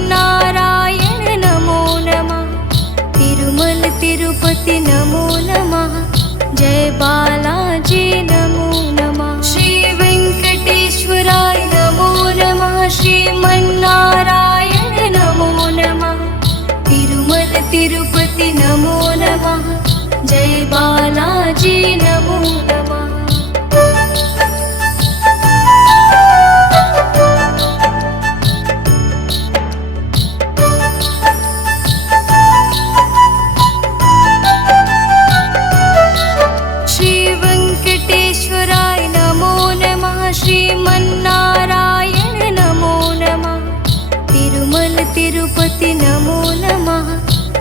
श्रीमन्नारायण नमो नमः। तिरुमल तिरुपति नमो नमः। जय बालाजी नमो नमः। श्री वेंकटेश्वराय नमो नमः। श्रीमन्नारायण नमो नमः। तिरुमल तिरुपति नमो नमः। जय बालाजी नमो नमः। श्री वेंकटेश्वराय नमो नमः। श्रीमन्नारायण नमो नमः। तिरुमल तिरुपति नमो नमः।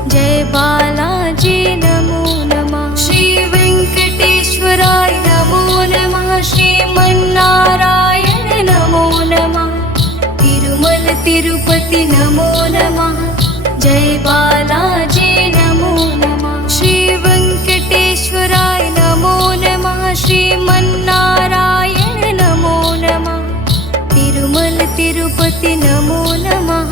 जय बालाजी नमो नमः। श्री वेंकटेश्वराय नमो नमः। श्रीमन्नारायण नमो नमः। तिरुमल तिरुपति नमो नमः। जय बालाजी नमो नमः। श्री वेंकटेश्वराय नमो नमः। श्रीमन्नारायण नमो नमः। तिरुमल तिरुपति नमो नमः।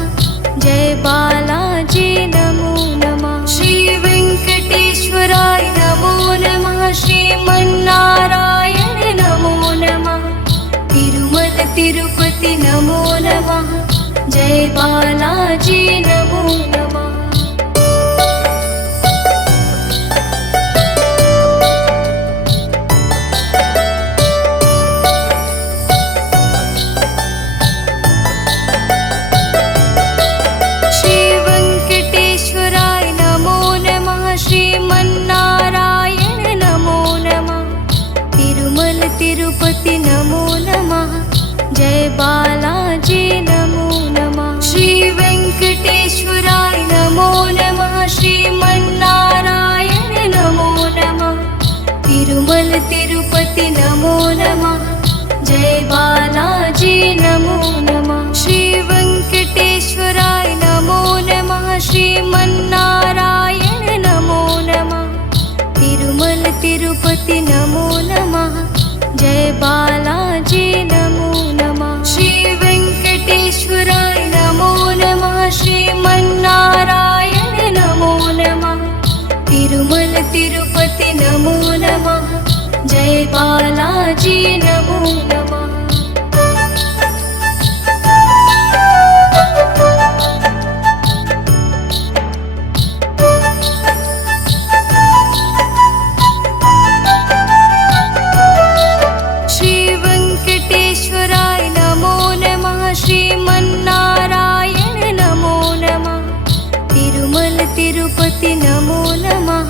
जय बालाजी नमो नमः। श्री वेंकटेश्वराय नमो नमः। श्रीमन्नारायण नमो नमः। तिरुमल तिरुपति नमो नमः। जय बालाजी नमो नमः। श्री वेंकटेश्वराय नमो नमः। श्रीमन्नारायण नमो नमः। तिरुमल तिरुपति नमो नमः। जय बालाजी नमो नमः। श्री वेंकटेश्वराय नमो नमः। श्रीमन्नारायण नमो नमः। तिरुमल तिरुपति नमो नमः। जय बालाजी नमो नमः। श्री वेंकटेश्वराय नमो नमः। श्रीमन्नारायण नमो नमः। तिरुमल तिरुपति नमो नमः। जय बालाजी नमो नमः। श्री वेंकटेश्वराय नमो नमः। श्रीमन्नारायण नमो नमः। तिरुमल तिरुपति नमो नमः। जय बालाजी नमो नमः। श्री वेंकटेश्वराय नमो नमः। श्रीमन्नारायण नमो नमः। तिरुमल तिरुपति नमो नमः।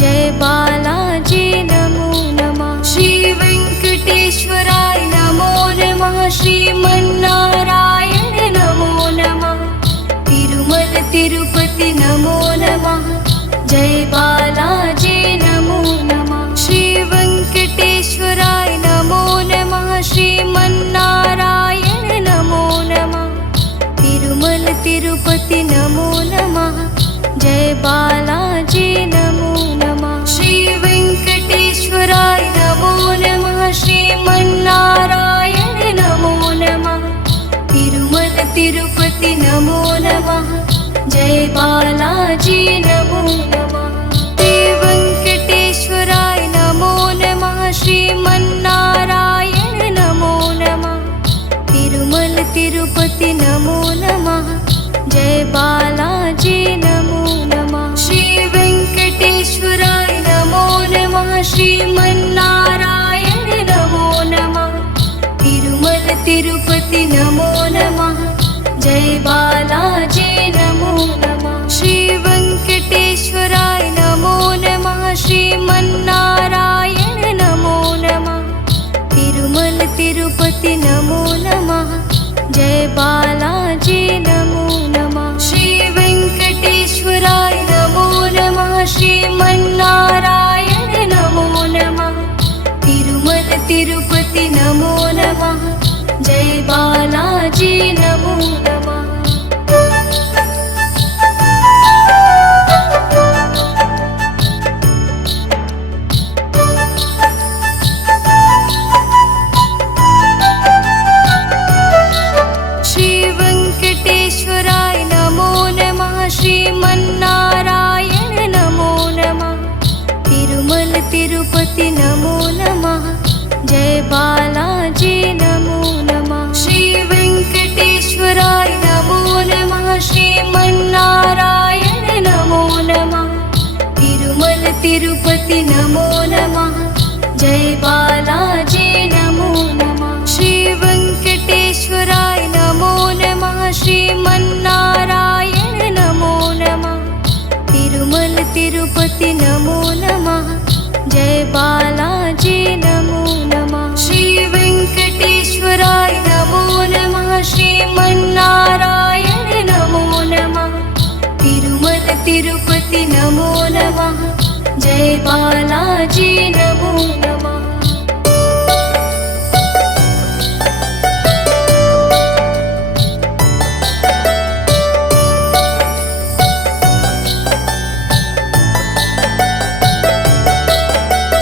जय बालाजी नमो नमः। श्री वेंकटेश्वराय नमो नमः। श्रीमन्नारायण नमो नमः। तिरुमल तिरुपति नमो नमः। जय बालाजी नमो नमः। श्री वेंकटेश्वराय नमो नमः। श्रीमन्नारायण नमो नमः। तिरुमल तिरुपति नमो नमः। जय बालाजी नमो नमः। श्री वेंकटेश्वराय नमो नमः। श्रीमन्नारायण नमो नमः। तिरुमल तिरुपति नमो नमः। जय बालाजी नमो नमः। श्री वेंकटेश्वराय नमो नमः। श्रीमन्नारायण नमो नमः। तिरुमल तिरुपति नमो नमः। जय बालाजी नमो नमः। श्री वेंकटेश्वराय नमो नमः। श्रीमन्नारायण नमो नमः। तिरुमल तिरुपति नमो नमः। जय बालाजी नमो नमः। श्री वेंकटेश्वराय नमो नमः। श्रीमन्नारायण नमो नमः। तिरुमल तिरुपति नमो नमः। जय बालाजी नमो नमः। श्री वेंकटेश्वराय नमो नमः। श्रीमन्नारायण नमो नमः। तिरुमल तिरुपति नमो नमः। जय बालाजी नमो नमः। श्रीमन्नारायण नमो नमः। तिरुमल तिरुपति नमो नमः। जय बालाजी नमो नमः। श्री वेंकटेश्वराय नमो नमः। श्रीमन्नारायण नमो नमः। तिरुमल तिरुपति नमो नमः। जय बालाजी नमो नमः। श्री वेंकटेश्वराय नमो नमः। श्रीमन्नारायण नमो नमः। तिरुमल तिरुपति नमो नमः। जय बालाजी नमो नमः।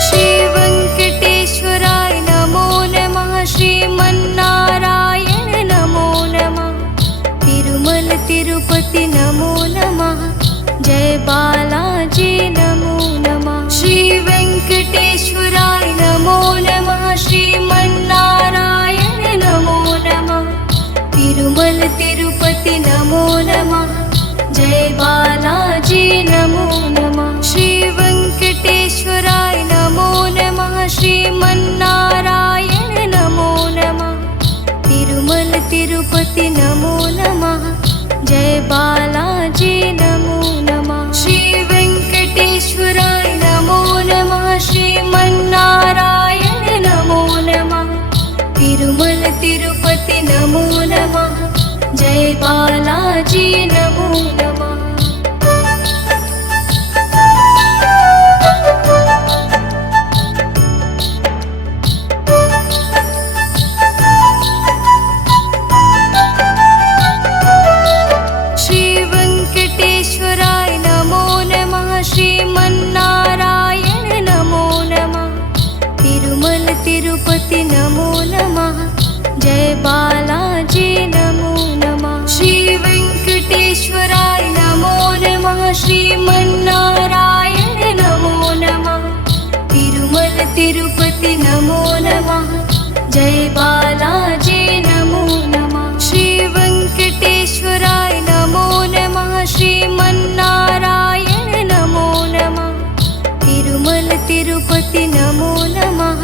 श्री वेंकटेश्वराय नमो नमः। श्रीमन्नारायण नमो नमः। तिरुमल तिरुपति नमो नमः। जय बालाजी नमो नमः। श्री वेंकटेश्वराय नमो नमः। श्रीमन्नारायण नमो नमः। तिरुमल तिरुपति नमो नमः। जय बालाजी नमो नमः। श्री वेंकटेश्वराय नमो नमः। श्रीमन्नारायण नमो नमः। तिरुमल तिरुपति नमो नमः। जय बालाजी नमो नमः। श्री वेंकटेश्वराय नमो नमः। श्रीमन्नारायण नमो नमः। तिरुमल तिरुपति नमो नमः। जय बालाजी नमो नमः। श्री वेंकटेश्वराय नमो नमः। श्रीमन्नारायण नमो नमः। तिरुमल तिरुपति नमो नमः। जय बालाजी नमो नमः। श्री वेंकटेश्वराय नमो नमः। श्रीमन्नारायण नमो नमः। तिरुमल तिरुपति नमो नमः। जय बालाजी नमो नमः। श्री वेंकटेश्वराय नमो नमः। श्रीमन्नारायण नमो नमः। तिरुमल तिरुपति नमो नमः।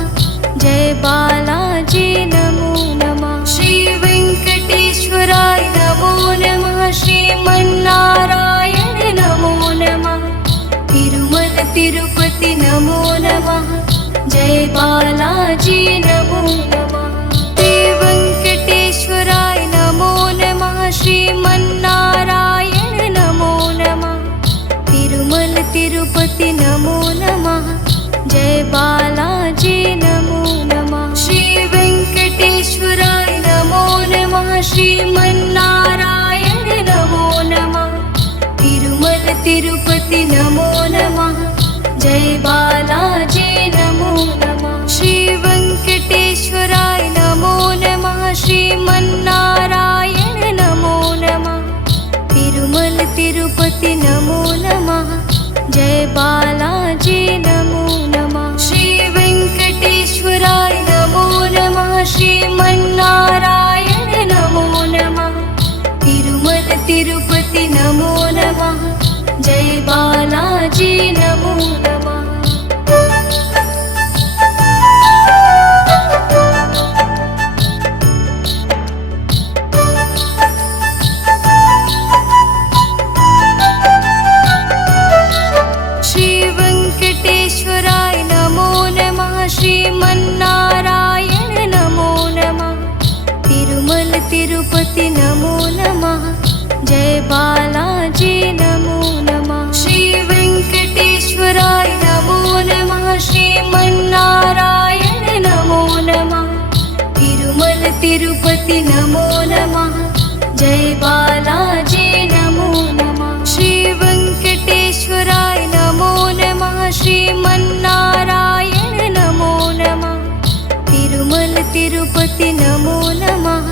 जय बालाजी नमो नमः। श्री वेंकटेश्वराय नमो नमः। श्रीमन्नारायण नमो नमः। तिरुमल तिरुपति नमो नमः। जय बालाजी नमो नमः। श्री वेंकटेश्वराय नमो नमः। श्रीमन्नारायण नमो नमः। तिरुमल तिरुपति नमो नमः। जय बालाजी नमो नमः। श्री वेंकटेश्वराय नमो नमः। श्रीमन्नारायण नमो नमः। तिरुमल तिरुपति नमो नमः। जय बालाजी नमो नमः। श्री वेंकटेश्वराय नमो नमः। श्रीमन्नारायण नमो नमः। तिरुमल तिरुपति नमो नमः। जय बालाजी नमो नमः। श्री वेंकटेश्वराय नमो नमः। श्रीमन्नारायण नमो नमः। तिरुमल तिरुपति नमो नमः। जय बालाजी नमो नमः। श्री वेंकटेश्वराय नमो नमः। श्रीमन्नारायण नमो नमः। तिरुमल तिरुपति नमो नमः। जय बालाजी नमो नमः। श्री वेंकटेश्वराय नमो नमः। श्रीमन्नारायण नमो नमः। तिरुमल तिरुपति नमो नमः। जय बालाजी नमो नमः। श्री वेंकटेश्वराय नमो नमः। श्रीमन्नारायण नमो नमः। तिरुमल तिरुपति नमो नमः।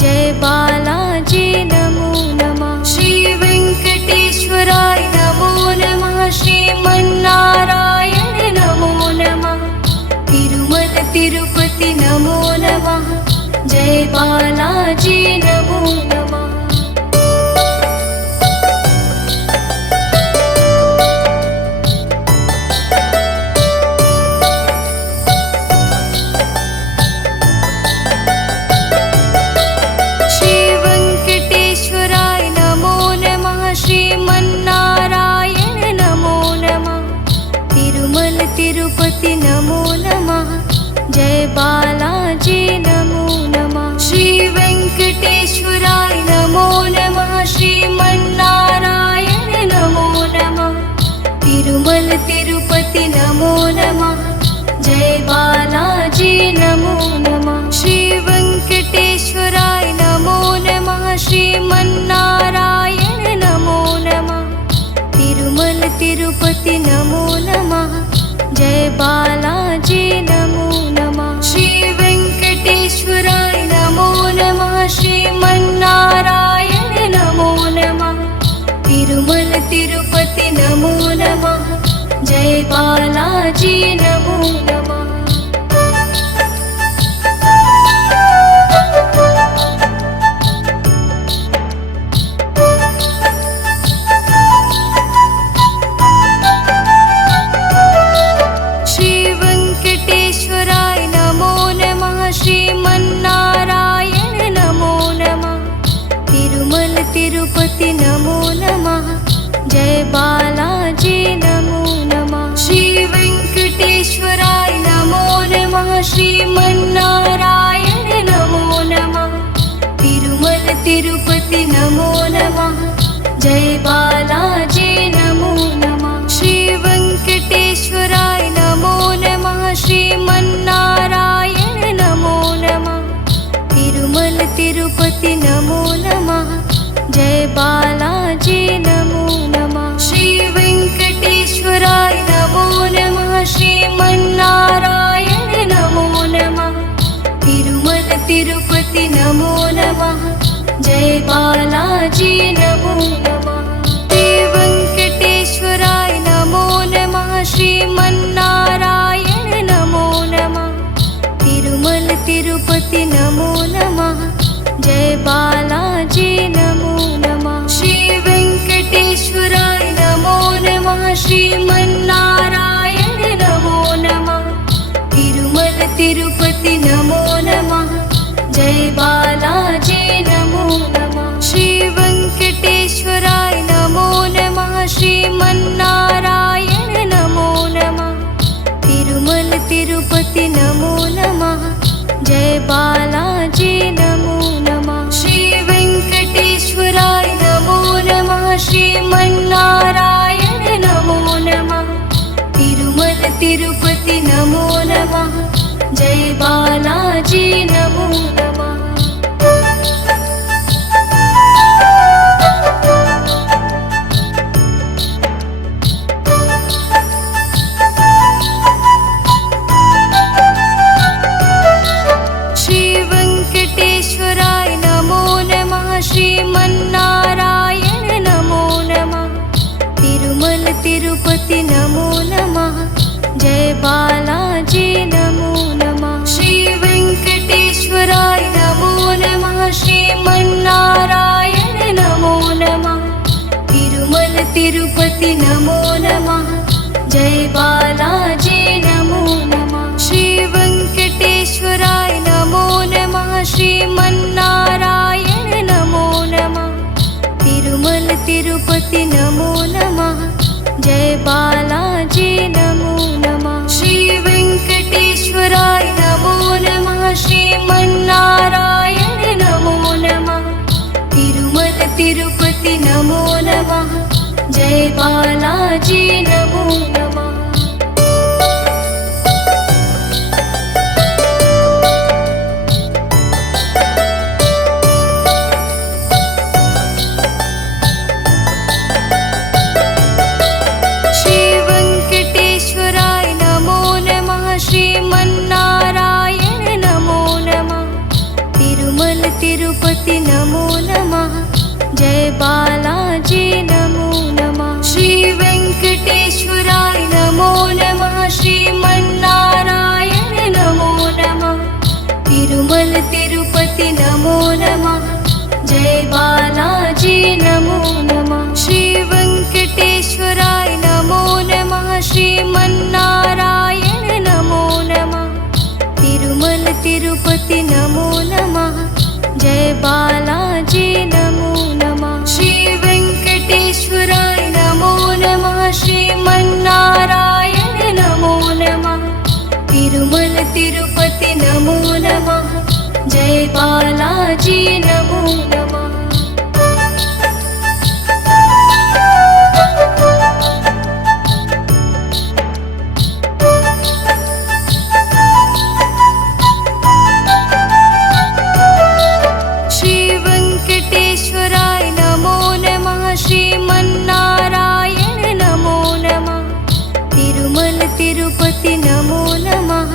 जय बालाजी नमो नमः। श्री वेंकटेश्वराय नमो नमः। श्रीमन्नारायण नमो नमः। तिरुमल तिरुपति नमो नमः। जय बालाजी नमो नमः। बालाजी नमो नमः। श्री वेंकटेश्वराय नमो नमः। श्रीमन्नारायण नमो नमः। तिरुमल तिरुपति नमो नमः। जय बालाजी नमो नमः। श्री वेंकटेश्वराय नमो नमः। श्रीमन्नारायण नमो नमः। तिरुमल तिरुपति नमो नमः। जय बालाजी नमो नमः। श्री वेंकटेश्वराय नमो नमः। श्रीमन्नारायण नमो नमः। तिरुमल तिरुपति नमो नमः। जय बालाजी नमो नमः। श्री वेंकटेश्वराय नमो नमः। श्रीमन्नारायण नमो नमः। तिरुमल तिरुपति नमो नमः। जय बालाजी नमो नमः। श्री वेंकटेश्वराय नमो नमः। श्रीमन्नारायण नमो नमः। तिरुमल तिरुपति नमो नमः। जय बालाजी नमो नमः। श्री वेंकटेश्वराय नमो नमः। श्रीमन्नारायण नमो नमः। तिरुमल तिरुपति नमो नमः। जय बालाजी नमो नमः। श्री वेंकटेश्वराय नमो नमः। श्रीमन्नारायण नमो नमः। तिरुमल तिरुपति नमो नमः। जय बालाजी नमो नमः। श्री वेंकटेश्वराय नमो नमः। श्रीमन्नारायण नमो नमः। तिरुमल तिरुपति नमो नमः। जय बालाजी नमो नमः। श्री वेंकटेश्वराय नमो नमः। श्रीमन्नारायण नमो नमः। तिरुमल तिरुपति नमो नमः। जय बालाजी नमो नमः। श्री वेंकटेश्वराय नमो नमः। श्रीमन्नारायण नमो नमः। तिरुमल तिरुपति नमो नमः। जय बालाजी नमो नमः। श्री वेंकटेश्वराय नमो नमः। श्रीमन्नारायण नमो नमः। तिरुमल तिरुपति नमो नमः। जय बालाजी नमो नमः। श्री वेंकटेश्वराय नमो नमः। श्रीमन्नारायण नमो नमः। तिरुमल तिरुपति नमो नमः। जय बालाजी नमो नमः। श्री वेंकटेश्वराय नमो नमः। श्रीमन्नारायण नमो नमः। तिरुमल तिरुपति नमो नमः। जय बालाजी नमो नमः। श्री वेंकटेश्वराय नमो नमः। श्रीमन्नारायण नमो नमः। तिरुमल तिरुपति नमो नमः। जय बालाजी नमो नमः। श्री वेंकटेश्वराय नमो नमः। श्रीमन्नारायण नमो नमः। तिरुमल तिरुपति नमो नमः। जय बालाजी नमो नमः। श्री वेंकटेश्वराय नमो नमः। श्रीमन्नारायण नमो नमः। तिरुमल तिरुपति नमो नमः। जय बालाजी नमो नमः। श्री वेंकटेश्वराय नमो नमः। श्रीमन्नारायण नमो नमः। तिरुमल तिरुपति नमो नमः। जय बालाजी नमो नमः। श्री वेंकटेश्वराय नमो नमः। श्रीमन्नारायण नमो नमः। तिरुमल तिरुपति नमो नमः। जय बालाजी नमो नमः। श्री जय बालाजी नमो नमः। श्री वेंकटेश्वराय नमो नमः। श्रीमन्नारायण नमो नमः। तिरुमल तिरुपति नमो नमः।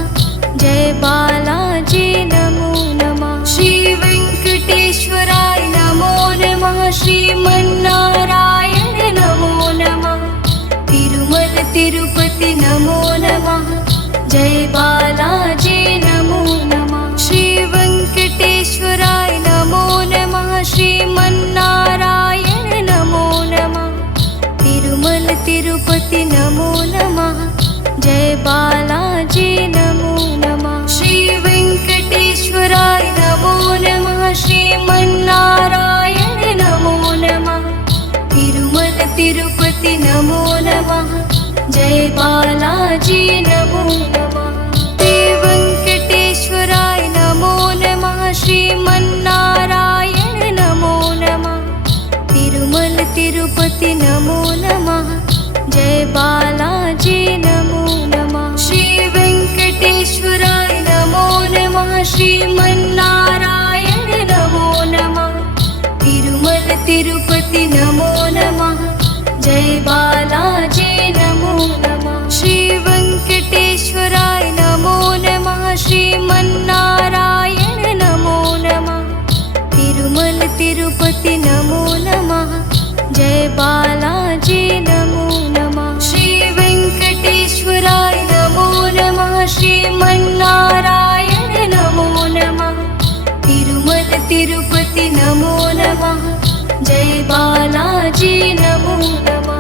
जय बालाजी नमो नमः। श्री वेंकटेश्वराय नमो नमः। श्रीमन्नारायण नमो नमः। तिरुमल तिरुपति नमो नमः। जय बालाजी नमो नमः। श्री वेंकटेश्वराय नमो नमः। श्रीमन्नारायण नमो नमः। तिरुमल तिरुपति नमो नमः। जय बालाजी नमो नमः। श्री वेंकटेश्वराय नमो नमः। श्रीमन्नारायण नमो नमः। तिरुमल तिरुपति नमो नमः। जय बालाजी नमो नमः। श्री वेंकटेश्वराय नमो नमः। श्रीमन्नारायण नमो नमः। तिरुमल तिरुपति नमो नमः। जय बालाजी नमो नमः। श्री वेंकटेश्वराय नमो नमः। श्रीमन्नारायण नमो नमः। तिरुमल तिरुपति नमो नमः। जय बालाजी नमो नमः। श्री वेंकटेश्वराय नमो नमः। श्रीमन्नारायण नमो नमः। तिरुमल तिरुपति नमो नमः। जय बालाजी नमो नमः। श्री वेंकटेश्वराय नमो नमः। श्रीमन्नारायण नमो नमः। तिरुमल तिरुपति नमो नमः। जय बालाजी नमो नमः।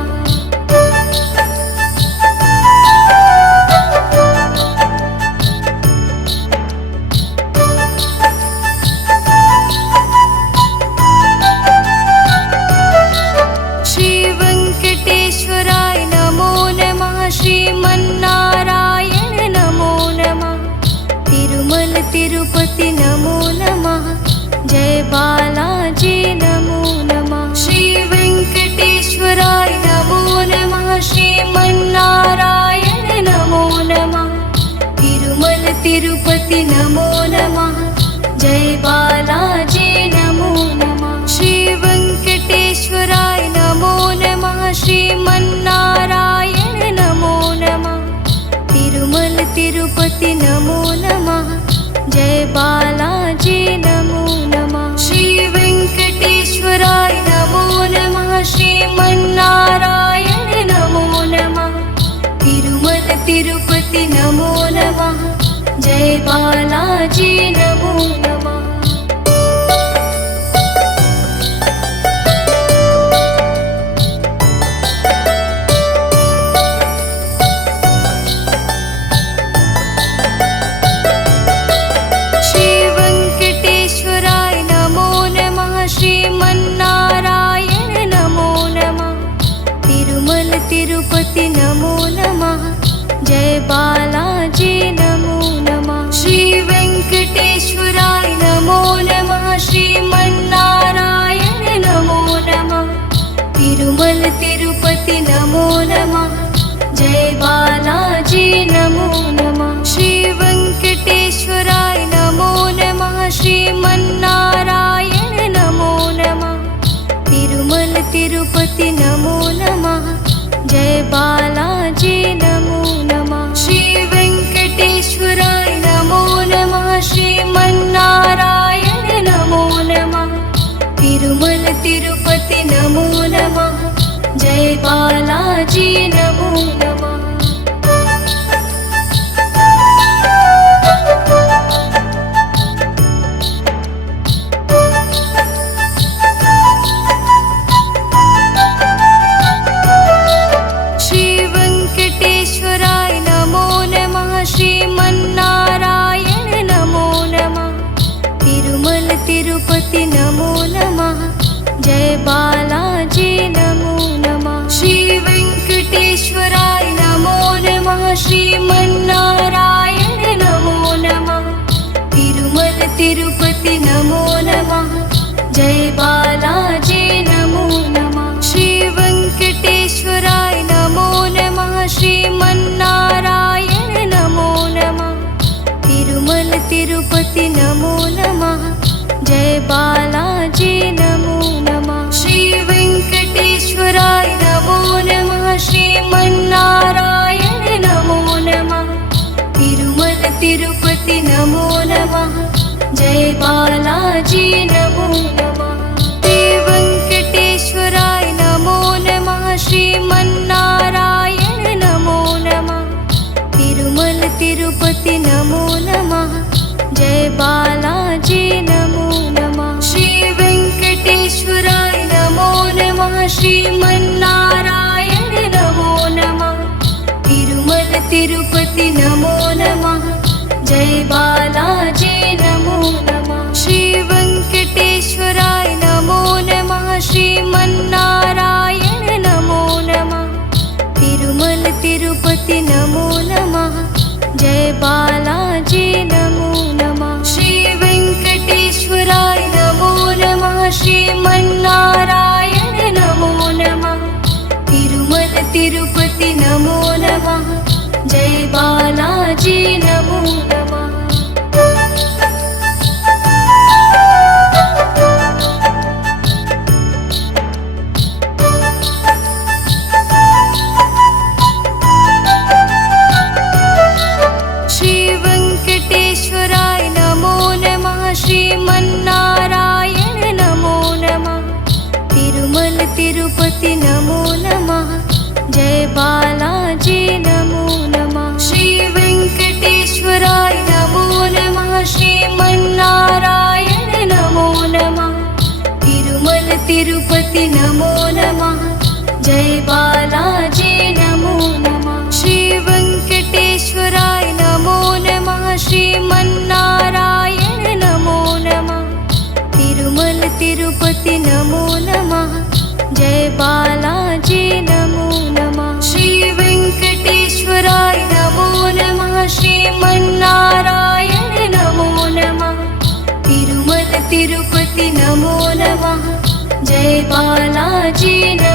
श्री वेंकटेश्वराय नमो नमः। श्रीमन्नारायण नमो नमः। तिरुमल तिरुपति नमो नमः। जय बालाजी नमो नमः। श्री वेंकटेश्वराय नमो नमः। श्रीमन्नारायण नमो नमः। तिरुमल तिरुपति नमो नमः। जय बालाजी नमो नमः। श्री वेंकटेश्वराय नमो नमः। श्रीमन्नारायण नमो नमः। तिरुमल तिरुपति नमो नमः। जय बालाजी नमो नमः। श्री वेंकटेश्वराय नमो नमः। श्रीमन्नारायण नमो नमः। तिरुमल तिरुपति नमो नमः। जय बालाजी नमो नमः। श्री वेंकटेश्वराय नमो नमः। श्रीमन्नारायण नमो नमः। तिरुमल तिरुपति नमो नमः। जय बालाजी नमो नमः। श्री वेंकटेश्वराय नमो नमः। श्रीमन्नारायण नमो नमः। तिरुमल तिरुपति नमो नमः। जय बालाजी नमो नमः। श्री वेंकटेश्वराय नमो नमः। श्रीमन्नारायण नमो नमः। तिरुमल तिरुपति नमो नमः। जय बालाजी नमो नमः। श्री वेंकटेश्वराय नमो नमः। श्रीमन्नारायण नमो नमः। तिरुमल तिरुपति नमो नमः। जय बालाजी नमो नमः। श्री वेंकटेश्वराय नमो नमः। श्रीमन्नारायण नमो नमः। तिरुमल तिरुपति नमो नमः। जय बालाजी नमो नमः। श्री वेंकटेश्वराय बालाजी नमो नमः। श्री वेङ्कटेश्वराय नमो नमः। श्रीमन्नारायण नमो नमः। तिरुमल तिरुपति नमो नमः। जय बालाजी नमो नमः। श्री वेङ्कटेश्वराय नमो नमः। श्रीमन्नारायण नमो नमः। तिरुमल तिरुपति नमो नमः। जय बालाजी नमो नमः। श्री वेङ्कटेश्वराय नमो नमः। श्रीमन्नारायण नमो नमः। तिरुमल तिरुपति नमो नमः। जय बालाजी नमो नमः। श्री वेङ्कटेश्वराय नमो नमः। श्रीमन्नारायण नमो नमः। तिरुमल तिरुपति नमो नमः। जय बालाजी नमो नमः। श्री वेङ्कटेश्वराय नमो नमः। श्रीमन्नारायण नमो नमः। तिरुमल तिरुपति नमो नमः। जय बालाजी नमो नमः। श्री वेङ्कटेश्वराय नमो नमः। श्रीमन्नारायण नमो नमः। तिरुमल तिरुपति नमो नमः। जय बालाजी नमो नमः। श्री वेङ्कटेश्वराय नमो नमः। श्रीमन्नारायण नमो नमः। तिरुमल तिरुपति नमो नमः। जय बालाजी नमो नमः। श्री वेङ्कटेश्वराय नमो नमः। श्रीमन्नारायण नमो नमः। तिरुमल तिरुपति नमो नमः। जय बालाजी नमो